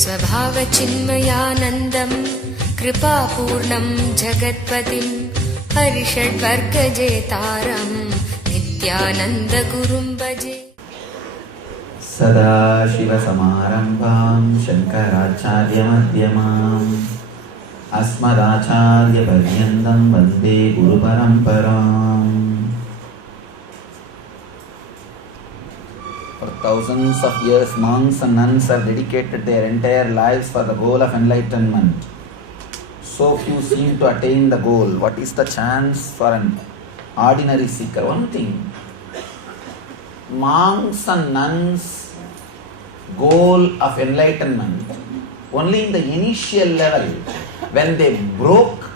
स्वभावचिन्मयानन्दं कृपापूर्णं जगत्पतिं हरिषड्वर्गजेतारं नित्यानन्दगुरुं भजे। सदाशिवसमारम्भां शङ्कराचार्यमध्यमाम् अस्मदाचार्यपर्यन्तं वन्दे गुरुपरम्पराम्. For thousands of years, monks and nuns have dedicated their entire lives for the goal of enlightenment. So few seem to attain the goal. What is the chance for an ordinary seeker? One thing, monks and nuns' goal of enlightenment, only in the initial level, when they broke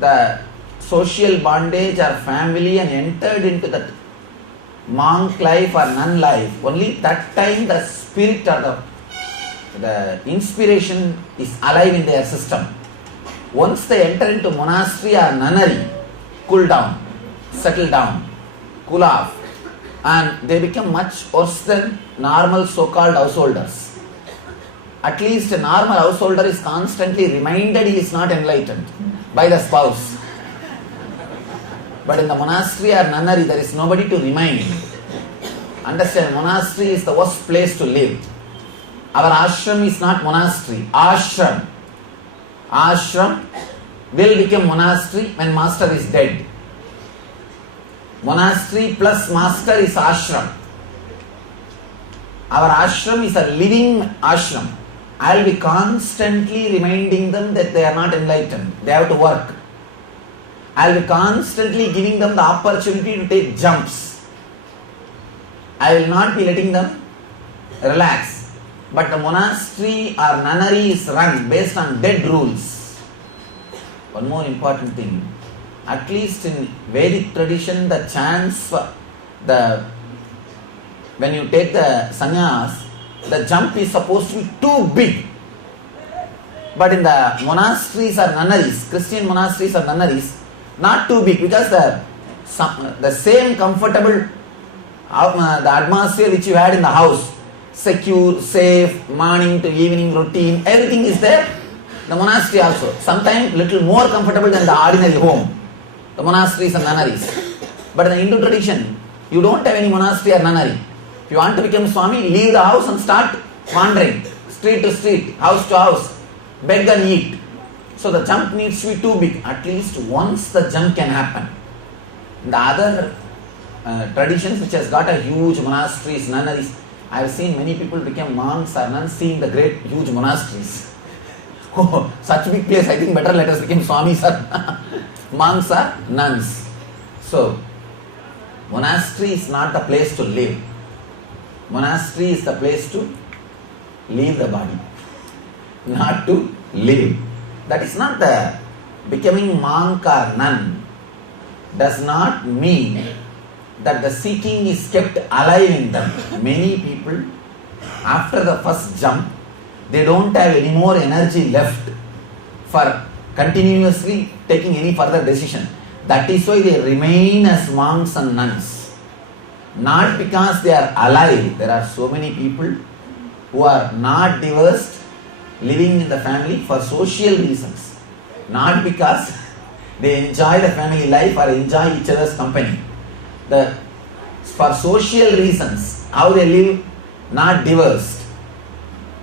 the social bondage or family and entered into the monk life or nun life, only that time the spirit or the inspiration is alive in their system. Once they enter into monastery or nunnery, cool down, settle down, cool off, and they become much worse than normal so-called householders. At least a normal householder is constantly reminded he is not enlightened by the spouse. But in the monastery or nunnery, there is nobody to remind. Understand, monastery is the worst place to live. Our ashram is not monastery. Ashram. Ashram will become monastery when master is dead. Monastery plus master is ashram. Our ashram is a living ashram. I will be constantly reminding them that they are not enlightened. They have to work. I will be constantly giving them the opportunity to take jumps. I will not be letting them relax. But the monastery or nunnery is run based on dead rules. One more important thing, at least in Vedic tradition, the chance for when you take the sannyas, the jump is supposed to be too big. But in the monasteries or nunneries, Christian monasteries or nunneries, not too big, because the same comfortable the atmosphere which you had in the house, secure, safe, morning to evening routine, everything is there. The monastery also, sometimes little more comfortable than the ordinary home, the monasteries and nunneries. But in the Hindu tradition, you don't have any monastery or nunnery. If you want to become Swami, leave the house and start wandering, street to street, house to house, beg and eat. So the jump needs to be too big. At least once the jump can happen. The other traditions which has got a huge monasteries, nunneries, I have seen many people become monks or nuns seeing the great huge monasteries. Oh, such big place, I think better let us become Swamis or monks or nuns. So, monastery is not the place to live. Monastery is the place to leave the body, not to live. That is not the becoming monk or nun does not mean that the seeking is kept alive in them. Many people, after the first jump, they don't have any more energy left for continuously taking any further decision. That is why they remain as monks and nuns. Not because they are alive. There are so many people who are not divorced, living in the family for social reasons. Not because they enjoy the family life or enjoy each other's company. For social reasons, how they live, not divorced,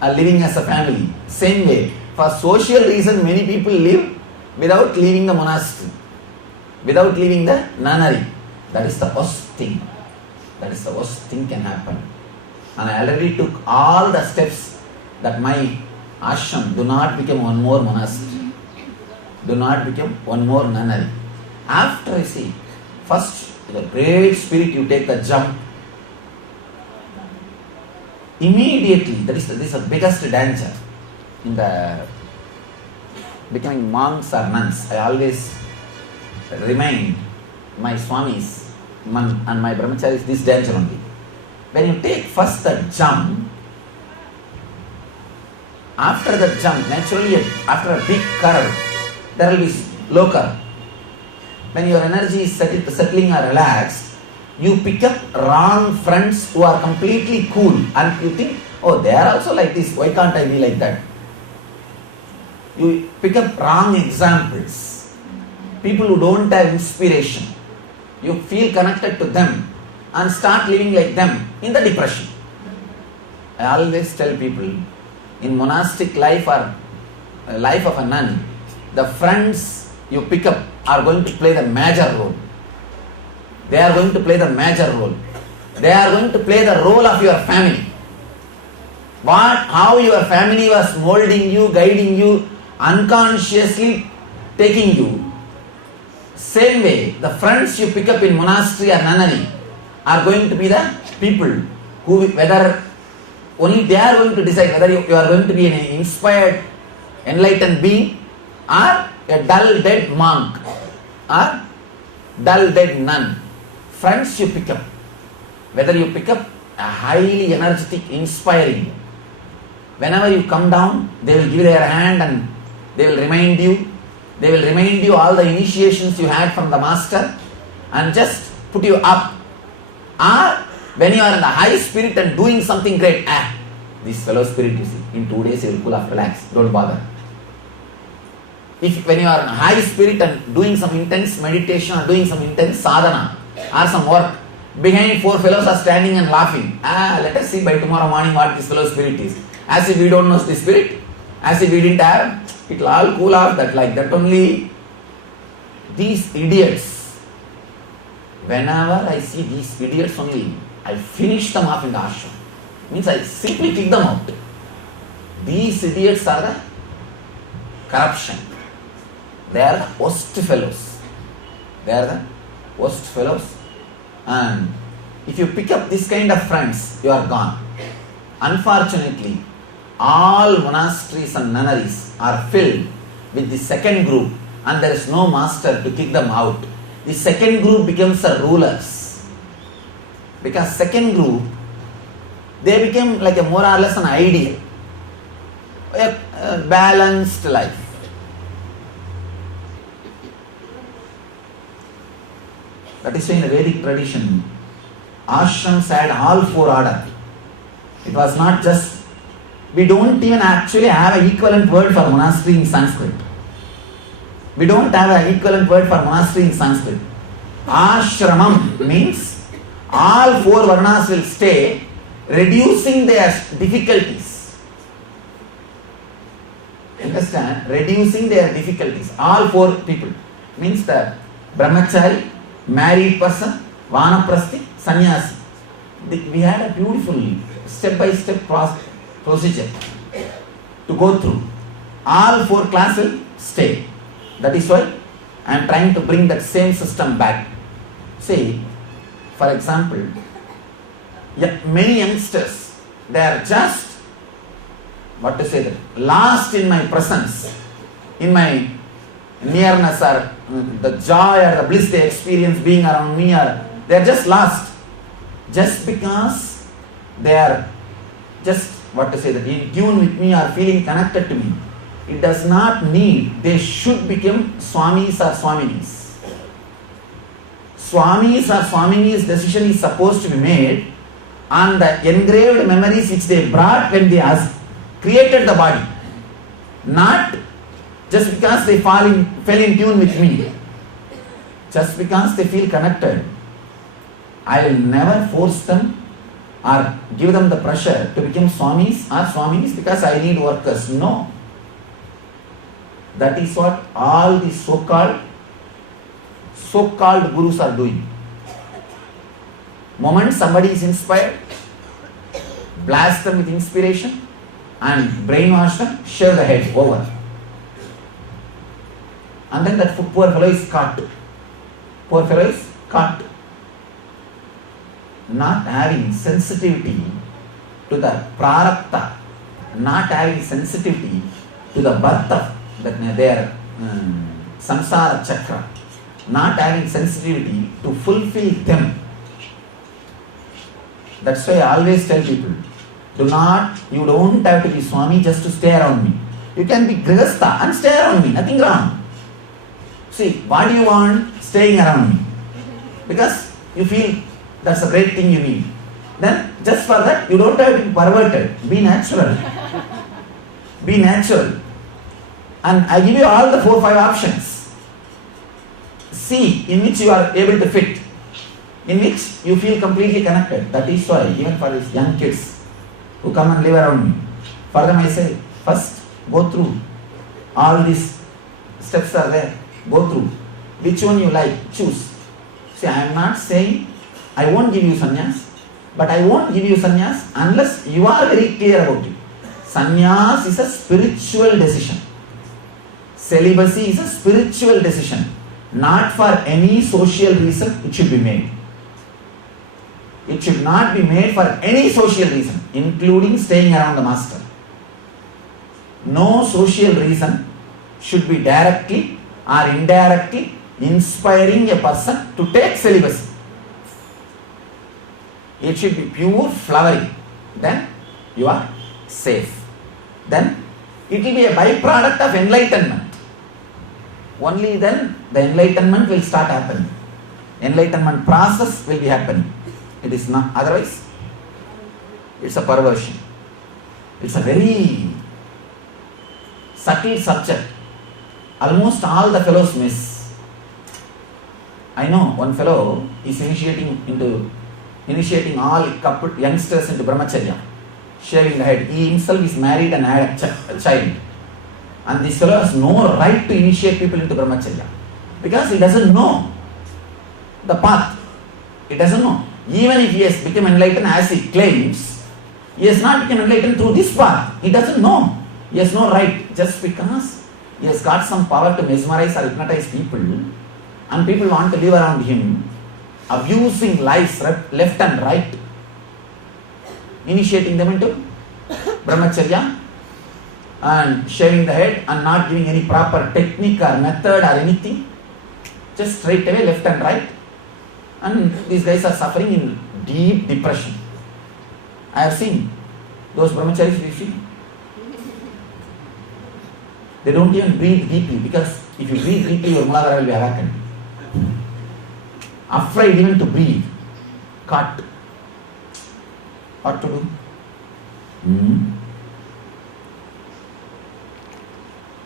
are living as a family. Same way, for social reasons, many people live without leaving the monastery, without leaving the nunnery. That is the worst thing. That is the worst thing can happen. And I already took all the steps that my ashram do not become one more monastery, do not become one more nunnery. After I see, first the great spirit you take the jump, immediately, this is the biggest danger in the becoming monks or nuns. I always remind my swamis and my brahmacharis this danger only. When you take first the jump, after the jump, naturally after a big curve, there will be low curve. When your energy is settling or relaxed, you pick up wrong friends who are completely cool and you think Oh, they are also like this, why can't I be like that? You pick up wrong examples. People who don't have inspiration. You feel connected to them and start living like them in the depression. I always tell people, in monastic life or life of a nun, the friends you pick up are going to play the major role. They are going to play the major role. They are going to play the role of your family. How your family was molding you, guiding you, unconsciously taking you. Same way, the friends you pick up in monastery or nunnery are going to be the people who, whether only they are going to decide whether you are going to be an inspired, enlightened being or a dull, dead monk or dull, dead nun. Friends you pick up, whether you pick up a highly energetic, inspiring, whenever you come down, they will give their hand and they will remind you. They will remind you all the initiations you had from the master and just put you up. Or when you are in the high spirit and doing something great, this fellow spirit, you see, in 2 days he will cool off, relax, don't bother. When you are in high spirit and doing some intense meditation or doing some intense sadhana or some work, behind 4 fellows are standing and laughing. Let us see by tomorrow morning what this fellow spirit is. As if we don't know the spirit, as if we didn't have, it will all cool off that like that only. These idiots, whenever I see these idiots only, I finish them off in the ashram. Means I simply kick them out. These idiots are the corruption. They are the worst fellows. They are the worst fellows. And if you pick up this kind of friends, you are gone. Unfortunately, all monasteries and nunneries are filled with the second group and there is no master to kick them out. The second group becomes the rulers. Because second group, they became like a more or less an ideal. A balanced life. That is why in the Vedic tradition, ashrams had all 4 orders. It was not just, we don't even actually have an equivalent word for monastery in Sanskrit. We don't have an equivalent word for monastery in Sanskrit. Ashramam means all 4 varnas will stay, reducing their difficulties. Understand? Reducing their difficulties. All 4 people. Means the brahmachari, married person, vanaprasthi, sannyasi. We had a beautiful step-by-step procedure to go through. All 4 classes will stay. That is why I am trying to bring that same system back. See, for example, many youngsters, they are just, lost in my presence, in my nearness or the joy or the bliss they experience being around me, or they are just lost. Just because they are just, in tune with me or feeling connected to me, it does not need, they should become Swamis or Swaminis. Swamis or Swaminis' decision is supposed to be made on the engraved memories which they brought when they created the body. Not just because they fell in tune with me. Just because they feel connected. I will never force them or give them the pressure to become Swamis or Swaminis because I need workers. No. That is what all these so-called gurus are doing. Moment somebody is inspired, blast them with inspiration and brainwash them, shave the head, over. And then that poor fellow is caught. Poor fellow is caught. Not having sensitivity to the prarabdha, not having sensitivity to the birth of their samsara chakra, not having sensitivity to fulfill them. That's why I always tell people, you don't have to be Swami just to stay around me. You can be Grihastha and stay around me, nothing wrong. See, what do you want staying around me? Because you feel that's a great thing you need. then just for that you don't have to be perverted. Be natural. Be natural. And I give you all the 4-5 options. See in which you are able to fit, in which you feel completely connected. That is why even for these young kids who come and live around me, for them I say, first go through all these steps are there. Go through. Which one you like, choose. See, I am not saying I won't give you sannyas, but I won't give you sannyas unless you are very clear about it. Sannyas is a spiritual decision. Celibacy is a spiritual decision. Not for any social reason it should be made. It should not be made for any social reason, including staying around the master. No social reason should be directly or indirectly inspiring a person to take celibacy. It should be pure flowering. Then you are safe. Then it will be a byproduct of enlightenment. Only then the enlightenment will start happening. Enlightenment process will be happening. It is not otherwise. It's a perversion. It's a very subtle subject. Almost all the fellows miss. I know one fellow is initiating all couple youngsters into brahmacharya, shaving the head. He himself is married and had a child. And this fellow has no right to initiate people into brahmacharya because he doesn't know the path. He doesn't know. Even if he has become enlightened as he claims, he has not become enlightened through this path. He doesn't know. He has no right. Just because he has got some power to mesmerize or hypnotize people, and people want to live around him, abusing lives left and right, initiating them into brahmacharya and shaving the head and not giving any proper technique or method or anything, just straight away left and right. And these guys are suffering in deep depression. I have seen those brahmacharis, you see, they don't even breathe deeply, because if you breathe deeply, your Muladhara will be awakened. Afraid even to breathe. Cut. What to do?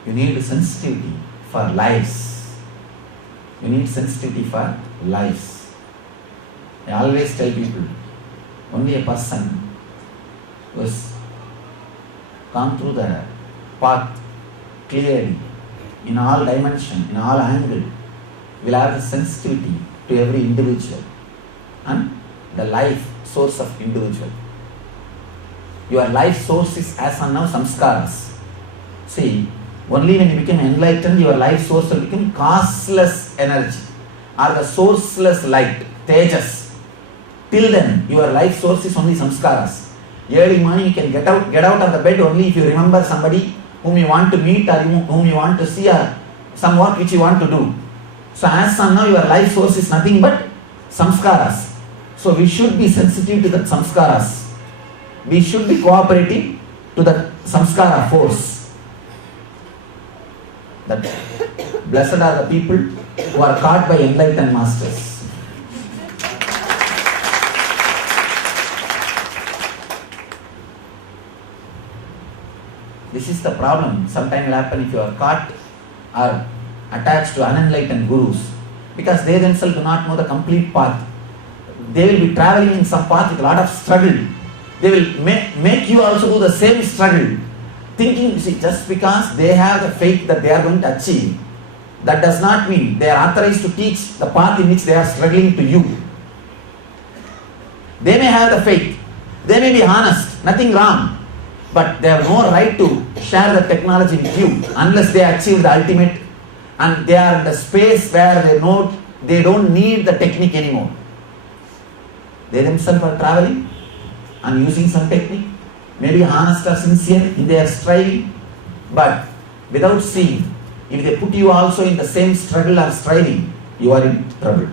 You need sensitivity for lives. You need sensitivity for lives. I always tell people, only a person who has gone through the path clearly, in all dimension, in all angle, will have the sensitivity to every individual and the life source of individual. Your life source is as of now samskaras. See, only when you become enlightened, your life source will become causeless energy or the sourceless light, tejas. Till then, your life source is only samskaras. Early morning you can get out of the bed only if you remember somebody whom you want to meet or whom you want to see, or some work which you want to do. So as of now, your life source is nothing but samskaras. So we should be sensitive to the samskaras. We should be cooperating to the samskara force. That blessed are the people who are caught by enlightened masters. This is the problem. Sometimes will happen if you are caught or attached to unenlightened gurus, because they themselves do not know the complete path. They will be traveling in some path with a lot of struggle. They will make you also do the same struggle, thinking, see, just because they have the faith that they are going to achieve, that does not mean they are authorized to teach the path in which they are struggling to you. They may have the faith, they may be honest, nothing wrong, but they have no right to share the technology with you unless they achieve the ultimate, and they are in the space where they don't need the technique anymore. They themselves are traveling and using some technique, maybe honest or sincere in their striving, but without seeing, if they put you also in the same struggle or striving, you are in trouble.